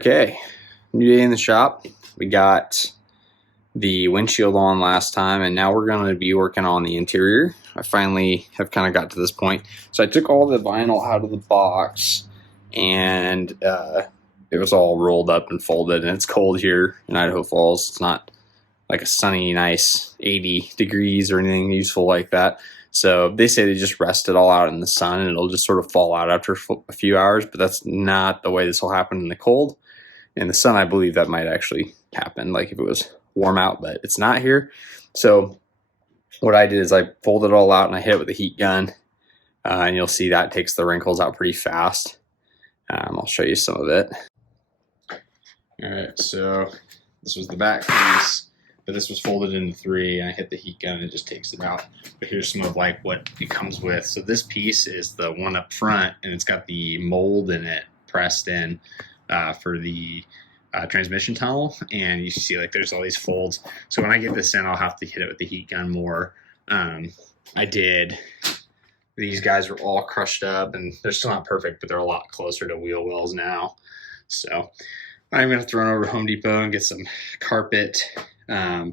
Okay, new day in the shop. We got the windshield on last time, and now we're going to be working on the interior. I finally have kind of got to this point. So I took all the vinyl out of the box, and it was all rolled up and folded, and it's cold here in Idaho Falls. It's not like a sunny, nice 80 degrees or anything useful like that. So they say they just rest it all out in the sun and it'll just sort of fall out after a few hours, but that's not the way this will happen in the cold. In the sun, I believe that might actually happen, like if it was warm out, but it's not here. So what I did is I folded it all out and I hit it with a heat gun, and you'll see that takes the wrinkles out pretty fast. I'll show you some of it. All right, so this was the back piece. But this was folded into three, and I hit the heat gun and it just takes it out. But here's some of like what it comes with. So this piece is the one up front, and it's got the mold in it pressed in for the transmission tunnel. And you see like there's all these folds. So when I get this in, I'll have to hit it with the heat gun more. I did. These guys were all crushed up, and they're still not perfect, but they're a lot closer to wheel wells now. So I'm going to throw it over to Home Depot and get some carpet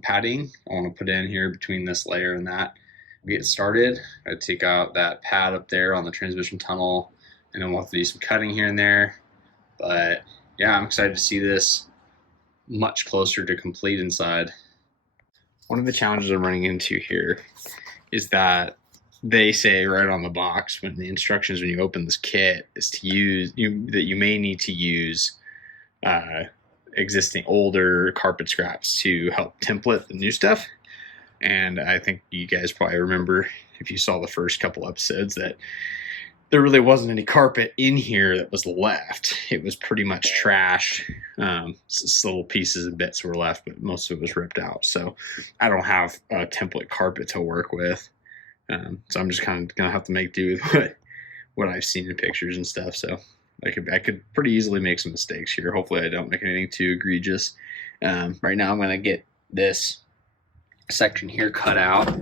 padding I want to put in here between this layer and that. Get started. I take out that pad up there on the transmission tunnel, and then we'll have to do some cutting here and there. But yeah, I'm excited to see this much closer to complete inside. One of the challenges I'm running into here is that they say right on the box when the instructions when you open this kit is to use that you may need to use existing older carpet scraps to help template the new stuff. And I think you guys probably remember, if you saw the first couple episodes, that there really wasn't any carpet in here that was left. It was pretty much trash. Just little pieces and bits were left, but most of it was ripped out. So I don't have a template carpet to work with. So I'm just kind of gonna have to make do with what I've seen in pictures and stuff. So I could pretty easily make some mistakes here. Hopefully I don't make anything too egregious. Right now I'm going to get this section here cut out.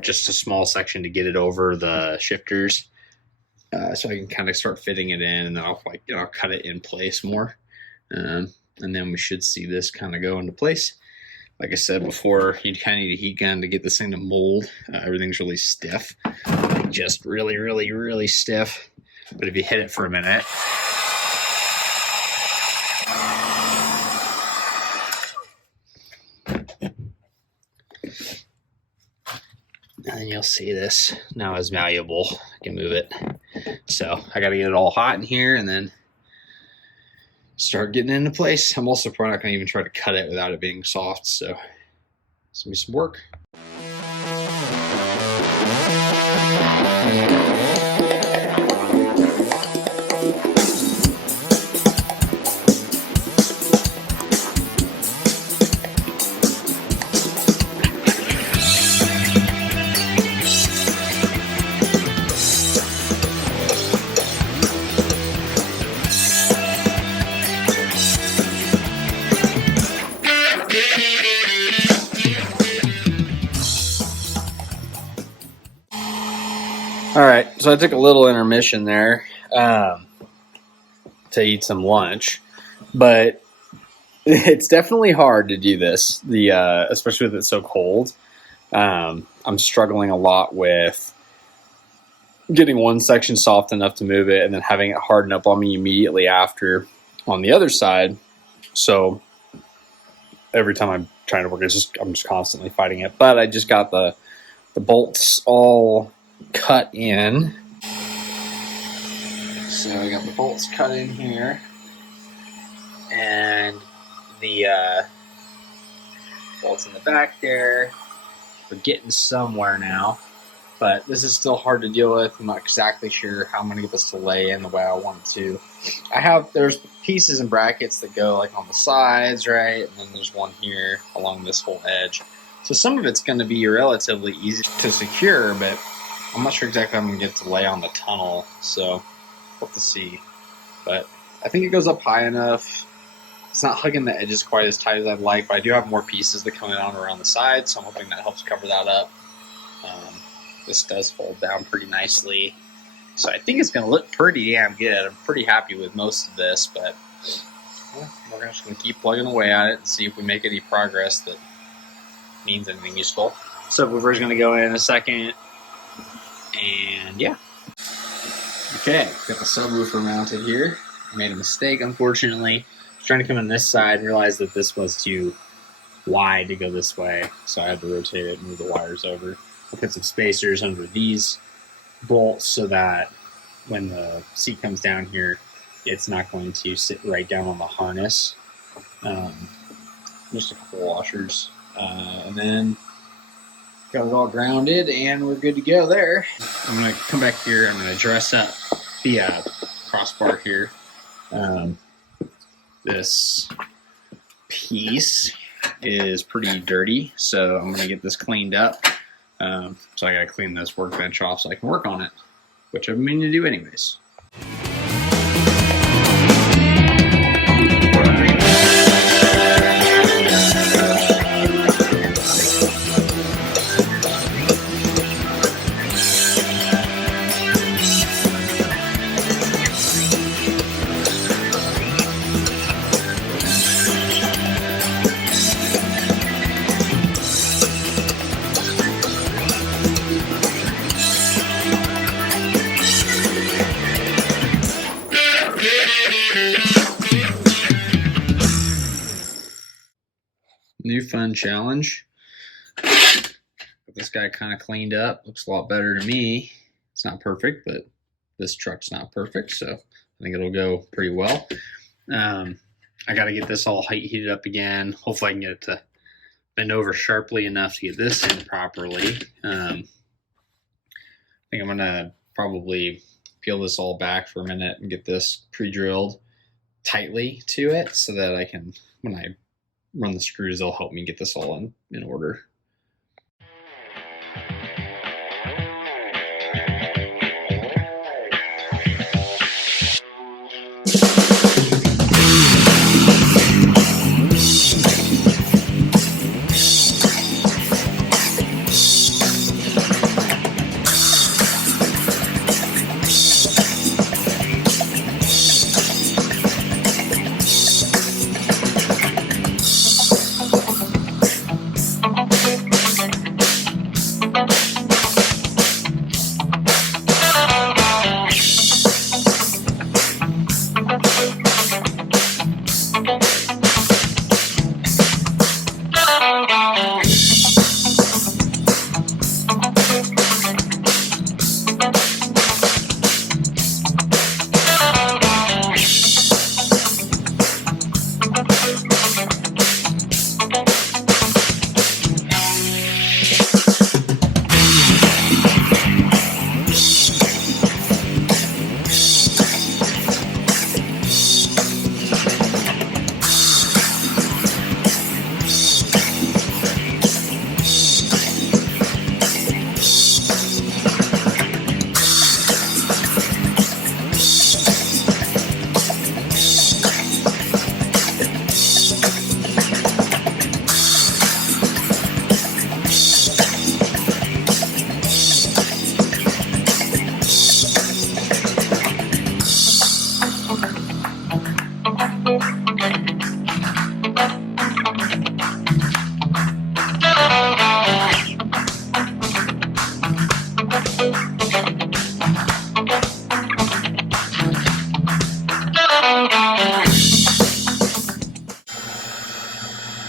Just a small section to get it over the shifters. So I can kind of start fitting it in, and then I'll cut it in place more. And then we should see this kind of go into place. Like I said before, you kind of need a heat gun to get this thing to mold. Everything's really stiff. Just really, really, really stiff. But if you hit it for a minute, and then you'll see this now is malleable. I can move it. So I got to get it all hot in here and then start getting it into place. I'm also probably not going to even try to cut it without it being soft. So it's going to be some work. All right, so I took a little intermission there to eat some lunch, but it's definitely hard to do this, especially with it so cold. I'm struggling a lot with getting one section soft enough to move it and then having it harden up on me immediately after on the other side. So every time I'm trying to work, I'm just constantly fighting it. But I just got the bolts all cut in. So I got the bolts cut in here, and the bolts in the back there. We're getting somewhere now, but this is still hard to deal with. I'm not exactly sure how I'm going to get this to lay in the way I want it to. There's pieces and brackets that go like on the sides, right? And then there's one here along this whole edge. So some of it's going to be relatively easy to secure, but I'm not sure exactly how I'm going to get it to lay on the tunnel, so we'll have to see. But I think it goes up high enough. It's not hugging the edges quite as tight as I'd like, but I do have more pieces that come out around the side, so I'm hoping that helps cover that up. This does fold down pretty nicely So I think it's going to look pretty damn good. I'm pretty happy with most of this, but we're just going to keep plugging away at it and see if we make any progress that means anything useful. Subwoofer's going to go in a second, and yeah. Okay, got the subwoofer mounted here. I made a mistake, unfortunately. I was trying to come on this side and realized that this was too wide to go this way, so I had to rotate it and move the wires over. I put some spacers under these bolts so that when the seat comes down here, it's not going to sit right down on the harness. Just a couple washers, and then got it all grounded, and we're good to go there. I'm going to come back here. I'm going to dress up the crossbar here. This piece is pretty dirty, so I'm going to get this cleaned up. So I got to clean this workbench off so I can work on it, which I've been meaning to do anyways. New fun challenge. Got this guy kind of cleaned up. Looks a lot better to me. It's not perfect, but this truck's not perfect, so I think it'll go pretty well. I got to get this all heated up again. Hopefully I can get it to bend over sharply enough to get this in properly. I think I'm going to probably peel this all back for a minute and get this pre-drilled tightly to it so that I can, when I run the screws, they'll help me get this all in order.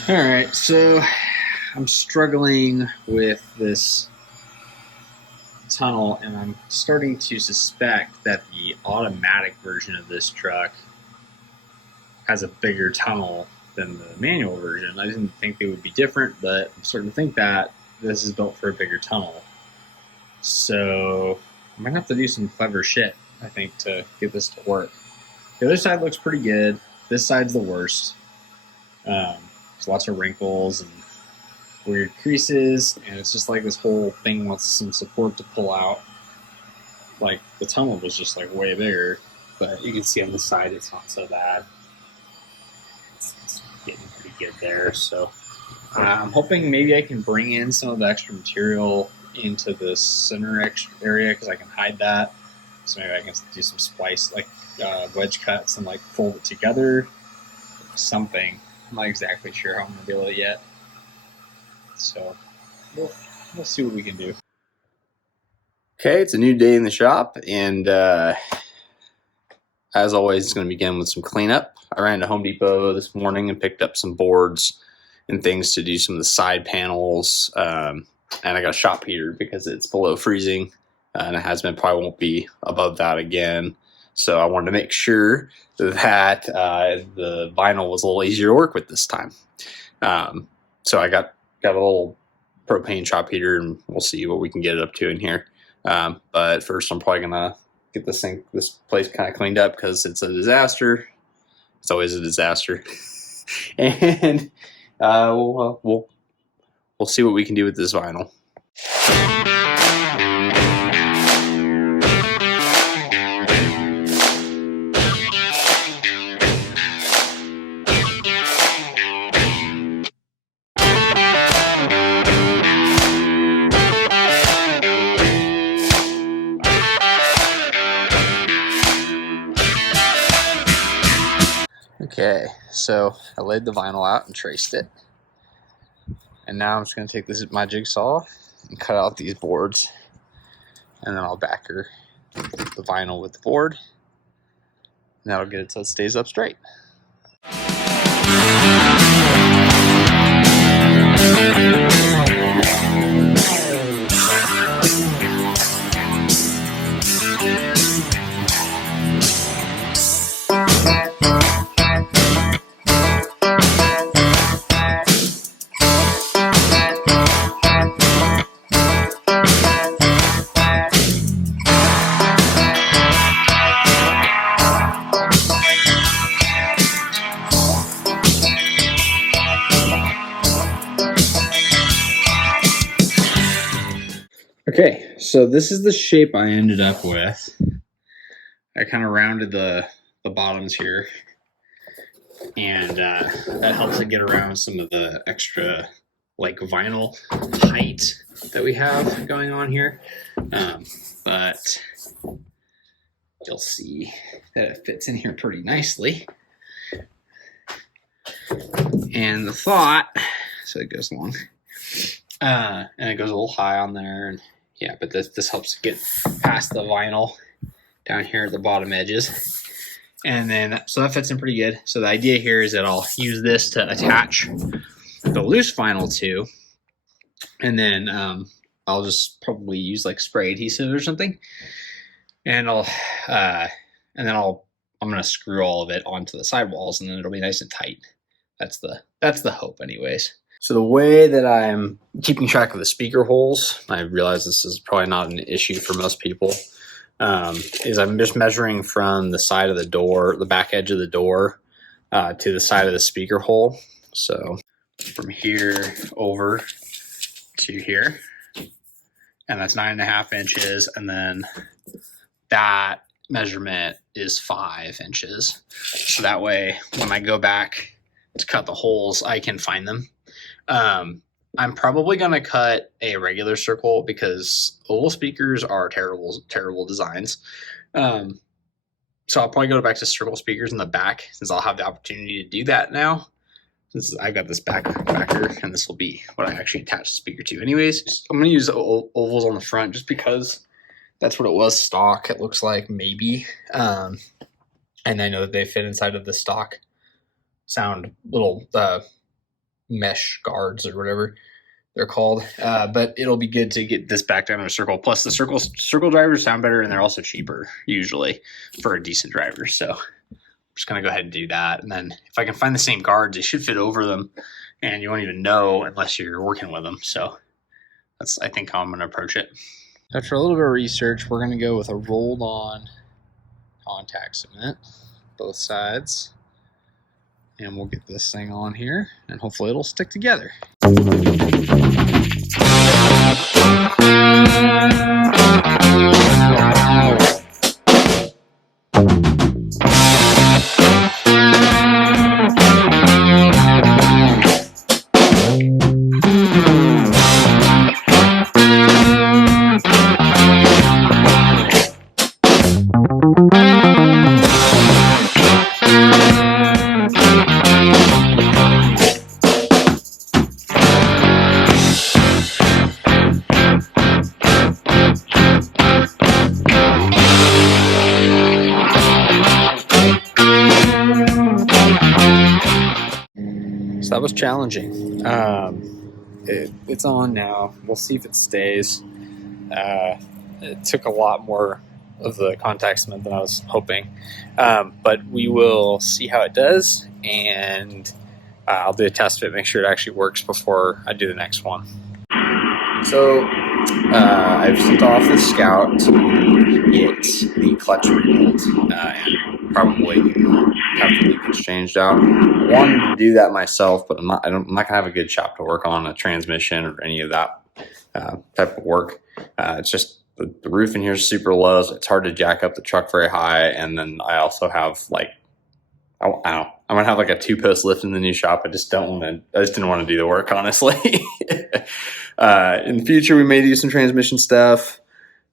Alright, so I'm struggling with this tunnel, and I'm starting to suspect that the automatic version of this truck has a bigger tunnle than the manual version. I didn't think they would be different, but I'm starting to think that this is built for a bigger tunnel. So I'm going to have to do some clever shit, I think, to get this to work. The other side looks pretty good. This side's the worst. There's lots of wrinkles and weird creases, and it's just like this whole thing wants some support to pull out. Like, the tunnel was just like way bigger, but you can see on the side it's not so bad. It's getting pretty good there, so I'm hoping maybe I can bring in some of the extra material into the center area because I can hide that. So maybe I can do some splice, like wedge cuts, and like fold it together. Something. I'm not exactly sure how I'm gonna do it yet. So we'll see what we can do. Okay, it's a new day in the shop, and as always, it's going to begin with some cleanup. I ran to Home Depot this morning and picked up some boards and things to do some of the side panels, and I got a shop heater because it's below freezing, and it has been, probably won't be above that again. So I wanted to make sure that the vinyl was a little easier to work with this time. So I got a little propane shop heater, and we'll see what we can get it up to in here. But first, I'm probably gonna get this place kind of cleaned up because it's a disaster. It's always a disaster, and we'll see what we can do with this vinyl. Okay, so I laid the vinyl out and traced it. And now I'm just going to take my jigsaw and cut out these boards. And then I'll backer the vinyl with the board. And that'll get it so it stays up straight. Okay, so this is the shape I ended up with. I kind of rounded the bottoms here, and that helps it get around some of the extra like vinyl height that we have going on here. But you'll see that it fits in here pretty nicely. And the thought, so it goes along, and it goes a little high on there, and yeah, but this helps get past the vinyl down here at the bottom edges. And then, so that fits in pretty good. So the idea here is that I'll use this to attach the loose vinyl to, and then I'll just probably use like spray adhesive or something, and I'm gonna screw all of it onto the sidewalls, and then it'll be nice and tight. That's the hope, anyways. So the way that I'm keeping track of the speaker holes, I realize this is probably not an issue for most people, is I'm just measuring from the side of the door, the back edge of the door, to the side of the speaker hole. So from here over to here, and that's 9.5 inches, and then that measurement is 5 inches. So that way, when I go back to cut the holes, I can find them. I'm probably going to cut a regular circle because oval speakers are terrible designs. So I'll probably go back to circle speakers in the back, since I'll have the opportunity to do that now. Since I've got this backer, and this will be what I actually attach the speaker to. Anyways, I'm going to use ovals on the front just because that's what it was stock, it looks like, maybe. And I know that they fit inside of the stock sound little mesh guards or whatever they're called, but it'll be good to get this back down in a circle. Plus the circle drivers sound better, and they're also cheaper usually for a decent driver. So I'm just gonna go ahead and do that, and then if I can find the same guards, they should fit over them, and you won't even know unless you're working with them. So that's, I think, how I'm gonna approach it. After a little bit of research, we're gonna go with a rolled on contact cement, both sides. And we'll get this thing on here, and hopefully it'll stick together. that was challenging. It's on now. We'll see if it stays. It took a lot more of the contact cement than I was hoping, but we will see how it does, and I'll do a test fit, make sure it actually works before I do the next one. So I've sent off the Scout to get the clutch rebuilt and probably have the leakage changed out. I wanted to do that myself, but I'm not gonna have a good shop to work on a transmission or any of that type of work. It's just the roof in here is super low, so it's hard to jack up the truck very high. And then I also have like, I don't know, I'm gonna have like a 2-post lift in the new shop. I just didn't want to do the work, honestly. In the future, we may do some transmission stuff,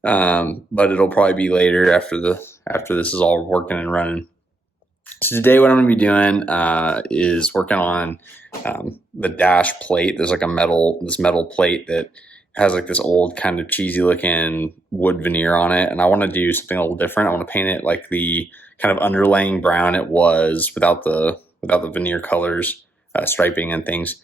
but it'll probably be later after this is all working and running. So today, what I'm gonna be doing is working on the dash plate. There's like this metal plate that has like this old kind of cheesy looking wood veneer on it, and I want to do something a little different. I want to paint it like the kind of underlaying brown it was without the veneer colors, striping and things.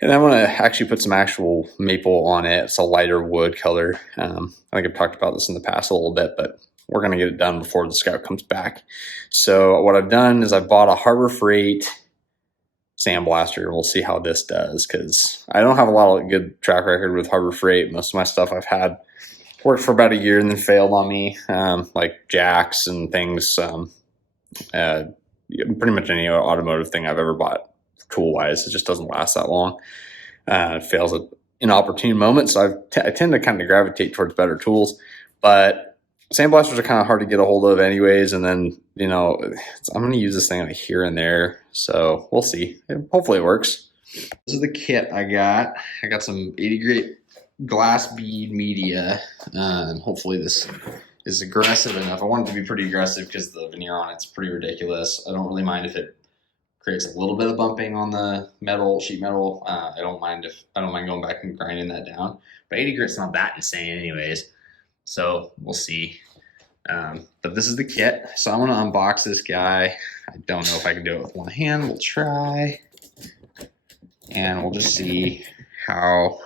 And I want to actually put some actual maple on it. It's a lighter wood color. I think I've talked about this in the past a little bit, but we're going to get it done before the Scout comes back. So what I've done is I bought a Harbor Freight Sandblaster. We'll see how this does, because I don't have a lot of good track record with Harbor Freight. Most of my stuff I've had worked for about a year and then failed on me, like jacks and things. Pretty much any automotive thing I've ever bought tool-wise, it just doesn't last that long. It fails at inopportune moments, so I tend to kind of gravitate towards better tools. But sandblasters are kind of hard to get a hold of anyways, and then, I'm going to use this thing like here and there, so we'll see. Hopefully it works. This is the kit I got. I got some 80 grit glass bead media, and hopefully this is aggressive enough. I want it to be pretty aggressive because the veneer on it's pretty ridiculous. I don't really mind if it creates a little bit of bumping on the sheet metal. I don't mind going back and grinding that down. But 80 grit's not that insane anyways. So we'll see. But this is the kit. So I'm gonna unbox this guy. I don't know if I can do it with one hand. We'll try. And we'll just see how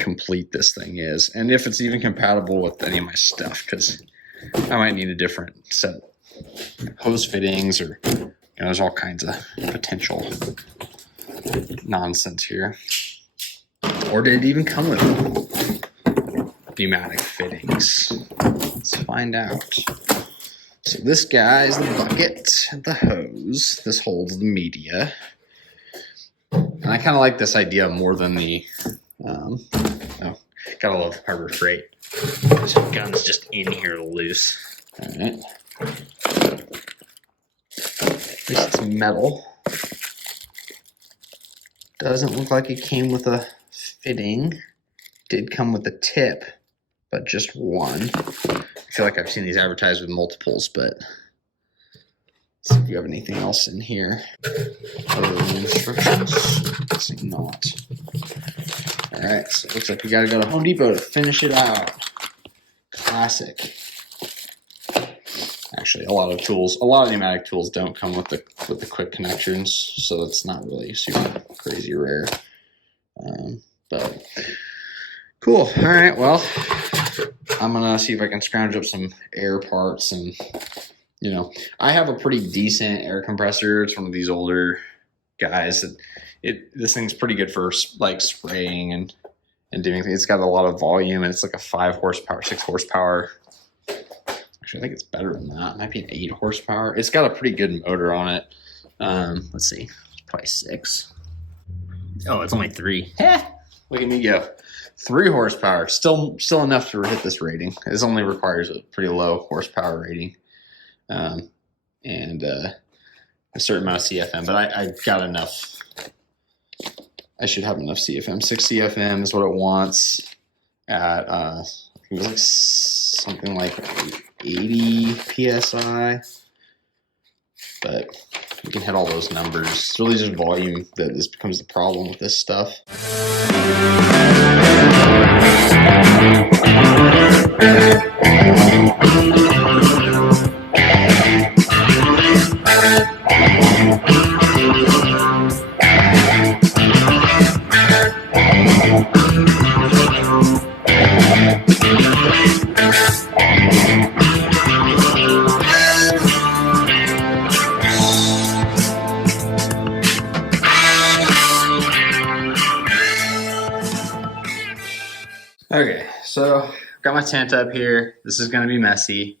complete this thing is. And if it's even compatible with any of my stuff, because I might need a different set of hose fittings, or there's all kinds of potential nonsense here. Or did it even come with pneumatic fittings? Let's find out. So this guy is the bucket, the hose. This holds the media. And I kind of like this idea more than the, gotta love Harbor Freight. This gun's just in here loose. All right. At least it's metal. Doesn't look like it came with a fitting. Did come with a tip, but just one. I feel like I've seen these advertised with multiples, but let's see if you have anything else in here. Other instructions? Guessing not. Alright, so it looks like we gotta go to Home Depot to finish it out. Classic. Actually, a lot of pneumatic tools don't come with the quick connections, so it's not really super crazy rare. But cool. All right, well, I'm gonna see if I can scrounge up some air parts, and I have a pretty decent air compressor. It's one of these older guys. This thing's pretty good for like spraying and doing things. It's got a lot of volume, and it's like a 5 horsepower, 6 horsepower. Actually, I think it's better than that. It might be an 8 horsepower. It's got a pretty good motor on it. Let's see, it's probably 6. Oh, it's only 3. Look at me go. 3 horsepower, still enough to hit this rating. This only requires a pretty low horsepower rating, and a certain amount of CFM. But I got enough. I should have enough CFM. 6 CFM is what it wants at. It was like something like 80 psi, but we can hit all those numbers. It's really just volume that becomes the problem with this stuff. got my tent up here. This is going to be messy.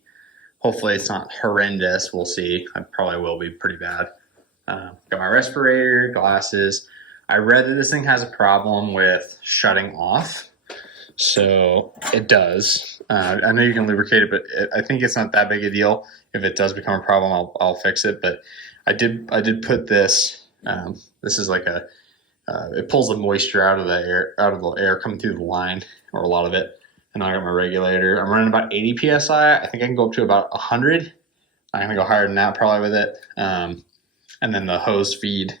Hopefully it's not horrendous. We'll see. I probably will be pretty bad. Got my respirator, glasses. I read that this thing has a problem with shutting off. So it does. I know you can lubricate it, but I think it's not that big a deal. If it does become a problem, I'll fix it. But I did put this. This is like a. It pulls the moisture out of the air coming through the line, or a lot of it. And I got my regulator. I'm running about 80 psi. I think I can go up to about 100. I'm gonna go higher than that probably with it. And then the hose feed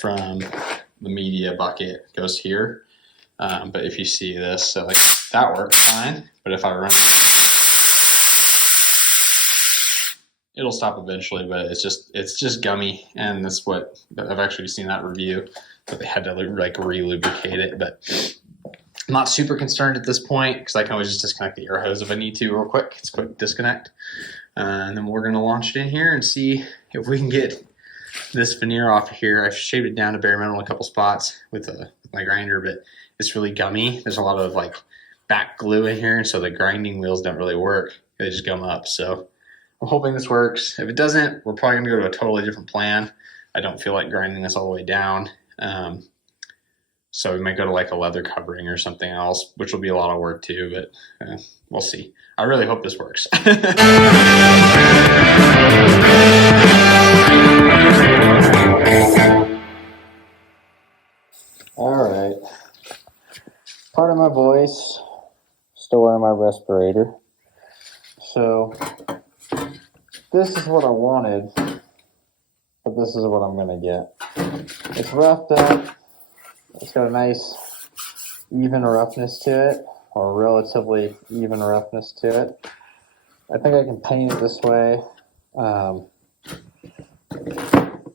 from the media bucket goes here. But if you see this, so like that works fine. But if I run, it'll stop eventually. But it's just gummy, and that's what I've actually seen that review. But they had to like re-lubricate it. But I'm not super concerned at this point because I can always just disconnect the air hose if I need to real quick. It's a quick disconnect, and then we're gonna launch it in here and see if we can get this veneer off of here. I've shaved it down to bare metal in a couple spots with my grinder, but it's really gummy. There's a lot of like back glue in here, and so the grinding wheels don't really work. They just gum up. So I'm hoping this works. If it doesn't, we're probably gonna go to a totally different plan. I don't feel like grinding this all the way down. So we might go to like a leather covering or something else, which will be a lot of work too, but we'll see. I really hope this works. All right. Part of my voice, still wearing my respirator. So this is what I wanted, but this is what I'm gonna get. It's roughed up. It's got a nice even roughness to it, or relatively even roughness to it. I think I can paint it this way.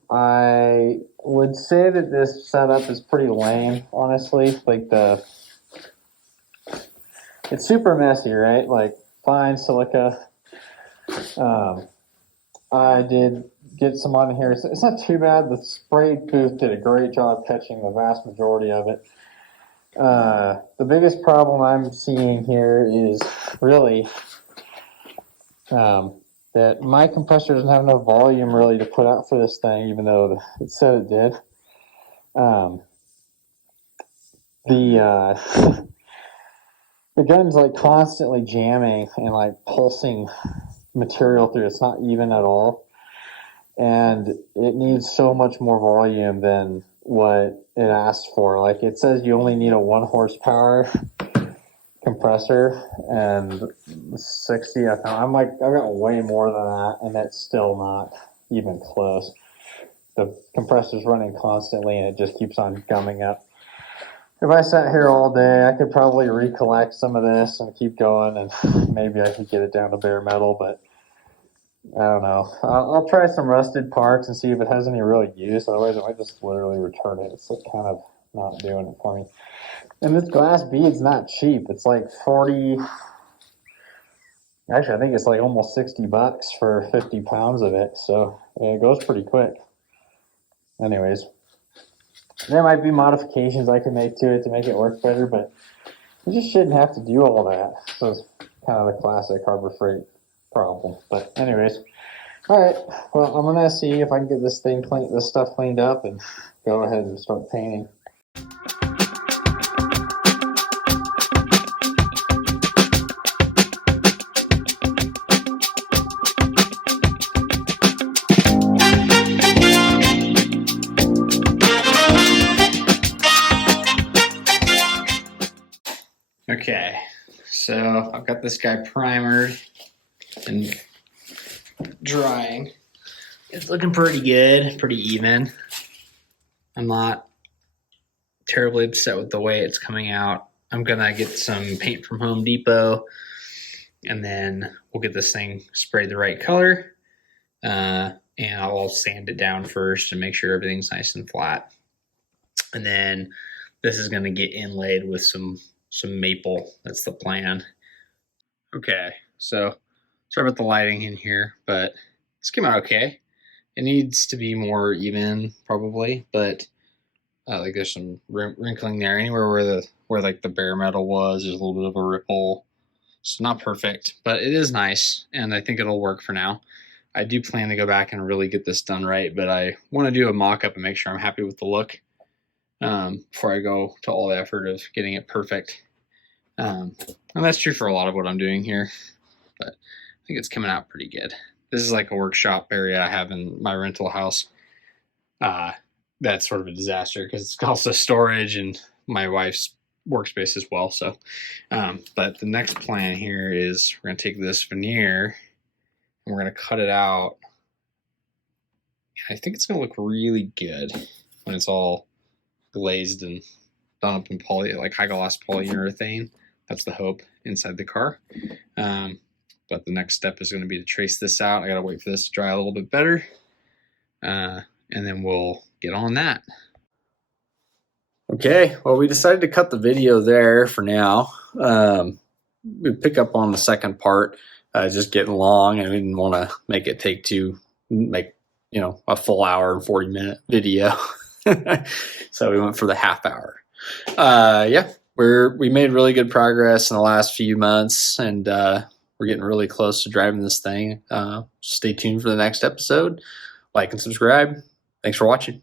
I would say that this setup is pretty lame, honestly. Like it's super messy, right? Like fine silica. I did get some on here. It's not too bad. The spray booth did a great job catching the vast majority of it. The biggest problem I'm seeing here is really that my compressor doesn't have enough volume really to put out for this thing, even though it said it did. The gun's like constantly jamming and like pulsing material through. It's not even at all. And it needs so much more volume than what it asks for. Like it says you only need a 1 horsepower compressor and 60. I've got way more than that, and that's still not even close. The compressor's running constantly, and it just keeps on gumming up. If I sat here all day, I could probably recollect some of this and keep going, and maybe I could get it down to bare metal, but I don't know. I'll try some rusted parts and see if it has any real use. Otherwise, I might just literally return it. It's like kind of not doing it for me. And this glass bead's not cheap. It's like 40. Actually, I think it's like almost 60 bucks for 50 pounds of it. So it goes pretty quick. Anyways, there might be modifications I can make to it to make it work better, but you just shouldn't have to do all that. So it's kind of the classic Harbor Freight problem. But anyways, all right. Well, I'm gonna see if I can get this stuff cleaned up, and go ahead and start painting. Okay, so I've got this guy primered and drying. It's looking pretty good, pretty even. I'm not terribly upset with the way it's coming out. I'm gonna get some paint from Home Depot, and then we'll get this thing sprayed the right color, and I'll sand it down first and make sure everything's nice and flat. And then this is gonna get inlaid with some maple. That's the plan. Okay, so sorry about the lighting in here, but this came out okay. It needs to be more even, probably, but like there's some wrinkling there. Anywhere where like the bare metal was, there's a little bit of a ripple. So not perfect, but it is nice, and I think it'll work for now. I do plan to go back and really get this done right, but I want to do a mock-up and make sure I'm happy with the look before I go to all the effort of getting it perfect. And that's true for a lot of what I'm doing here, but I think it's coming out pretty good. This is like a workshop area I have in my rental house. That's sort of a disaster because it's also storage and my wife's workspace as well. So, but the next plan here is we're going to take this veneer and we're going to cut it out. I think it's going to look really good when it's all glazed and done up in like high gloss polyurethane. That's the hope inside the car. But the next step is going to be to trace this out. I got to wait for this to dry a little bit better. And then we'll get on that. Okay, well, we decided to cut the video there for now. We pick up on the second part, just getting long, and we didn't want to make it take a full hour and 40-minute video. So we went for the half hour. Yeah, we made really good progress in the last few months, and we're getting really close to driving this thing. Stay tuned for the next episode. Like and subscribe. Thanks for watching.